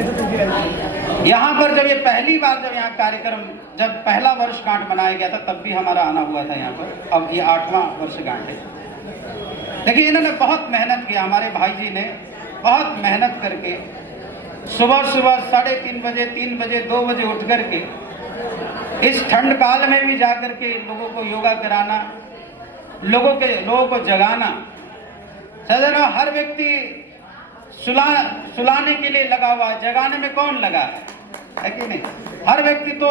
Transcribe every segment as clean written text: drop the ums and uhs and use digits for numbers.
यहाँ पर जब ये पहली बार जब यहाँ कार्यक्रम जब पहला वर्षगांठ मनाया गया था तब भी हमारा आना हुआ था यहाँ पर। अब ये 8वां वर्षगांठ है। देखिए इन्होंने बहुत मेहनत किया, हमारे भाई जी ने बहुत मेहनत करके सुबह सुबह 3:30 बजे 3 बजे 2 बजे उठ करके इस ठंड काल में भी जाकर के लोगों को योगा कराना, लोगों को जगाना। सजनो हर व्यक्ति सुलाने के लिए लगा हुआ है, जगाने में कौन लगा है कि नहीं? हर व्यक्ति तो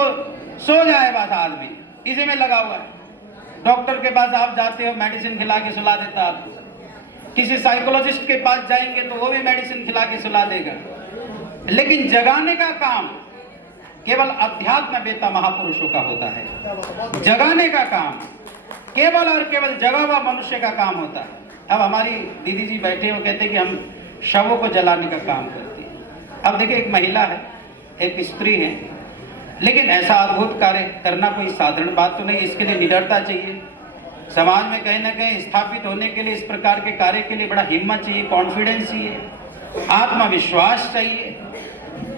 सो जाए बस, आदमी इसी में लगा हुआ है। डॉक्टर के पास आप जाते हो, मेडिसिन खिला के सुला देता आपको। किसी साइकोलॉजिस्ट के पास जाएंगे तो वो भी मेडिसिन खिला के सुला देगा। लेकिन जगाने का काम केवल अध्यात्मवेत्ता महापुरुषों का होता है। जगाने का काम केवल और केवल जगा हुआ मनुष्य का काम होता है। अब हमारी दीदी जी बैठे हो, कहते कि हम शवों को जलाने का काम करती है। अब देखिए एक महिला है, एक स्त्री है, लेकिन ऐसा अद्भुत कार्य करना कोई साधारण बात तो नहीं। इसके लिए निडरता चाहिए। समाज में कहीं ना कहीं स्थापित होने के लिए इस प्रकार के कार्य के लिए बड़ा हिम्मत चाहिए, कॉन्फिडेंस चाहिए, आत्मविश्वास चाहिए।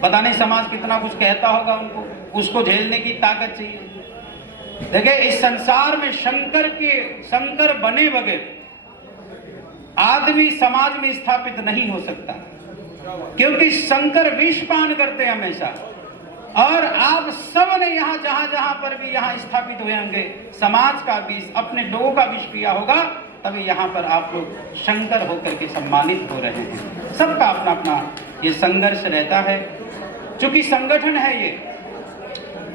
पता नहीं समाज कितना कुछ कहता होगा उनको, उसको झेलने की ताकत चाहिए। देखिए इस संसार में शंकर बने बगैर आदमी समाज में स्थापित नहीं हो सकता, क्योंकि शंकर विष पान करते हैं हमेशा। और आप सब ने यहाँ जहां पर भी यहाँ स्थापित हुए होंगे, समाज का विष, अपने लोगों का विष पिया होगा, तभी यहाँ पर आप लोग शंकर होकर के सम्मानित हो रहे हैं। सबका अपना अपना ये संघर्ष रहता है। चूंकि संगठन है, ये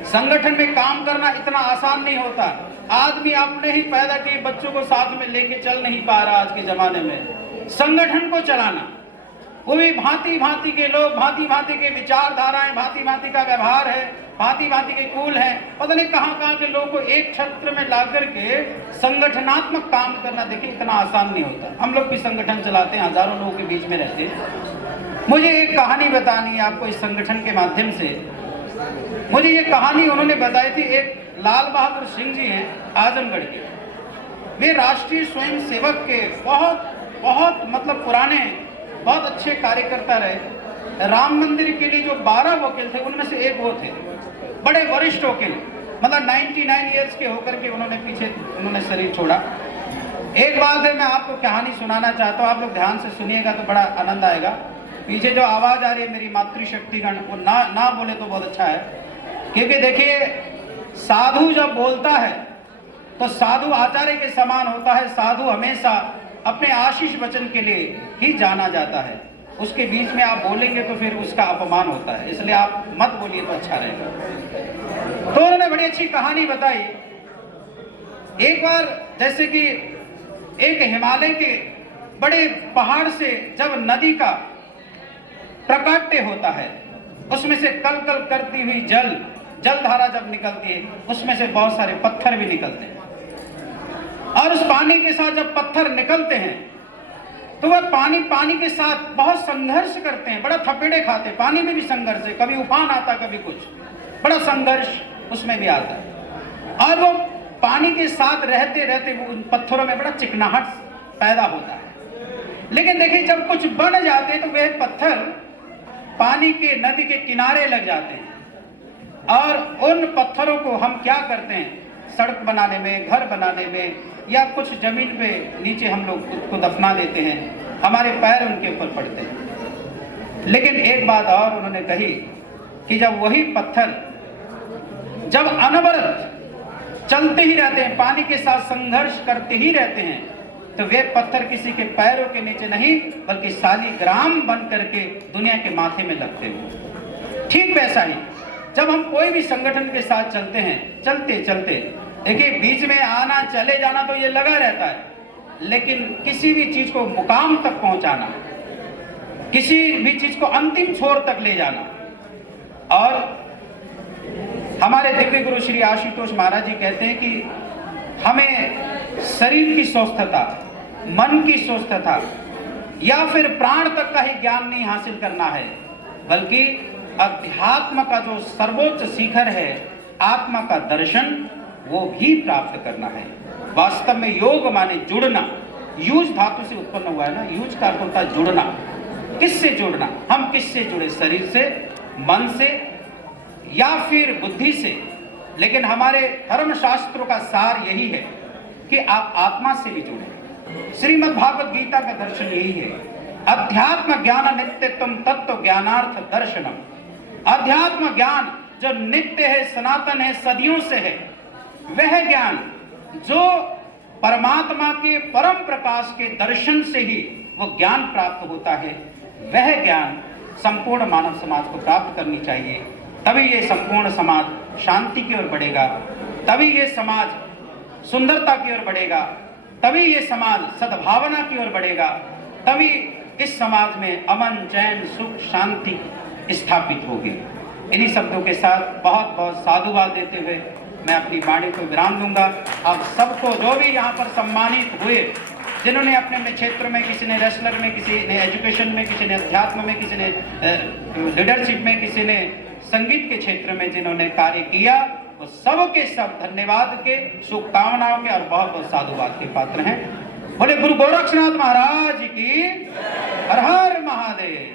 संगठन में काम करना इतना आसान नहीं होता। आदमी अपने ही पैदा किए बच्चों को साथ में लेके चल नहीं पा रहा आज के जमाने में। संगठन को चलाना, वो भी भांति भांति के लोग, भांति भांति के विचारधाराएं, भांति भांति का व्यवहार है, भांति भांति के कुल है, पता नहीं कहाँ के लोगों को एक छत्र में ला करके संगठनात्मक काम करना, देखिए इतना आसान नहीं होता। हम लोग भी संगठन चलाते हैं, हजारों लोगों के बीच में रहते हैं। मुझे एक कहानी बतानी है आपको इस संगठन के माध्यम से। मुझे ये कहानी उन्होंने बताई थी, एक लाल बहादुर सिंह जी हैं आजमगढ़ के। वे राष्ट्रीय स्वयं सेवक के बहुत मतलब पुराने बहुत अच्छे कार्यकर्ता रहे। राम मंदिर के लिए जो 12 वकील थे उनमें से एक वो थे, बड़े वरिष्ठ वकील, मतलब 99 ईयर्स के होकर के उन्होंने शरीर छोड़ा। एक बात है, मैं आपको कहानी सुनाना चाहता हूँ, आप लोग ध्यान से सुनिएगा तो बड़ा आनंद आएगा। पीछे जो आवाज आ रही है मेरी मातृशक्तिगण, वो ना बोले तो बहुत अच्छा है, क्योंकि देखिए साधु जब बोलता है तो साधु आचार्य के समान होता है। साधु हमेशा अपने आशीष वचन के लिए ही जाना जाता है। उसके बीच में आप बोलेंगे तो फिर उसका अपमान होता है, इसलिए आप मत बोलिए तो अच्छा रहेगा। तो उन्होंने बड़ी अच्छी कहानी बताई। एक बार जैसे कि एक हिमालय के बड़े पहाड़ से जब नदी का प्रकाट्य होता है, उसमें से कल कल करती हुई जलधारा जब निकलती है, उसमें से बहुत सारे पत्थर भी निकलते हैं। और उस पानी के साथ जब पत्थर निकलते हैं तो वह पानी के साथ बहुत संघर्ष करते हैं, बड़ा थपेड़े खाते हैं। पानी में भी संघर्ष है, कभी उफान आता, कभी कुछ, बड़ा संघर्ष उसमें भी आता है। और वो पानी के साथ रहते रहते वो उन पत्थरों में बड़ा चिकनाहट पैदा होता है। लेकिन देखिए जब कुछ बन जाते हैं तो वह पत्थर पानी के नदी के किनारे लग जाते हैं। और उन पत्थरों को हम क्या करते हैं, सड़क बनाने में, घर बनाने में, या कुछ जमीन पे नीचे हम लोग उसको दफना देते हैं, हमारे पैर उनके ऊपर पड़ते हैं। लेकिन एक बात और उन्होंने कही कि जब वही पत्थर जब अनवरत चलते ही रहते हैं, पानी के साथ संघर्ष करते ही रहते हैं, तो वे पत्थर किसी के पैरों के नीचे नहीं बल्कि शालिग्राम बन करके दुनिया के माथे में लगते हैं। ठीक वैसा ही जब हम कोई भी संगठन के साथ चलते हैं, चलते चलते देखिए बीच में आना चले जाना तो ये लगा रहता है, लेकिन किसी भी चीज को मुकाम तक पहुंचाना, किसी भी चीज को अंतिम छोर तक ले जाना। और हमारे दिव्य गुरु श्री आशुतोष महाराज जी कहते हैं कि हमें शरीर की स्वस्थता, मन की स्वस्थता या फिर प्राण तक का ही ज्ञान नहीं हासिल करना है, बल्कि अध्यात्म का जो सर्वोच्च शिखर है, आत्मा का दर्शन, वो भी प्राप्त करना है। वास्तव में योग माने जुड़ना, यूज धातु से उत्पन्न हुआ है ना, यूज का अर्थ होता है जुड़ना। किससे जुड़ना, हम किससे जुड़े, शरीर से, मन से या फिर बुद्धि से। लेकिन हमारे धर्म शास्त्रों का सार यही है कि आप आत्मा से भी जुड़े। श्रीमद् भागवत गीता का दर्शन यही है, अध्यात्म ज्ञान नित्यत्वम तत्व ज्ञानार्थ दर्शनम। अध्यात्म ज्ञान जो नित्य है, सनातन है, सदियों से है, वह ज्ञान जो परमात्मा के परम प्रकाश के दर्शन से ही वो ज्ञान प्राप्त होता है, वह ज्ञान संपूर्ण मानव समाज को प्राप्त करनी चाहिए। तभी ये संपूर्ण समाज शांति की ओर बढ़ेगा, तभी ये समाज सुंदरता की ओर बढ़ेगा, तभी ये समाज सद्भावना की ओर बढ़ेगा, तभी इस समाज में अमन, चैन, सुख, शांति स्थापित होगी। इन्हीं शब्दों के साथ बहुत बहुत साधुवाद देते हुए मैं अपनी वाणी को विराम दूंगा। आप सबको जो भी यहाँ पर सम्मानित हुए, जिन्होंने अपने अपने क्षेत्र में, किसी ने रेसलर में, किसी ने एजुकेशन में, किसी ने अध्यात्म में, किसी ने लीडरशिप में, किसी ने संगीत के क्षेत्र में जिन्होंने कार्य किया, वो सब के सब धन्यवाद के, शुभकामनाओं के और बहुत बहुत साधुवाद के पात्र हैं। बोले गुरु गोरक्षनाथ महाराज की हर हर महादेव।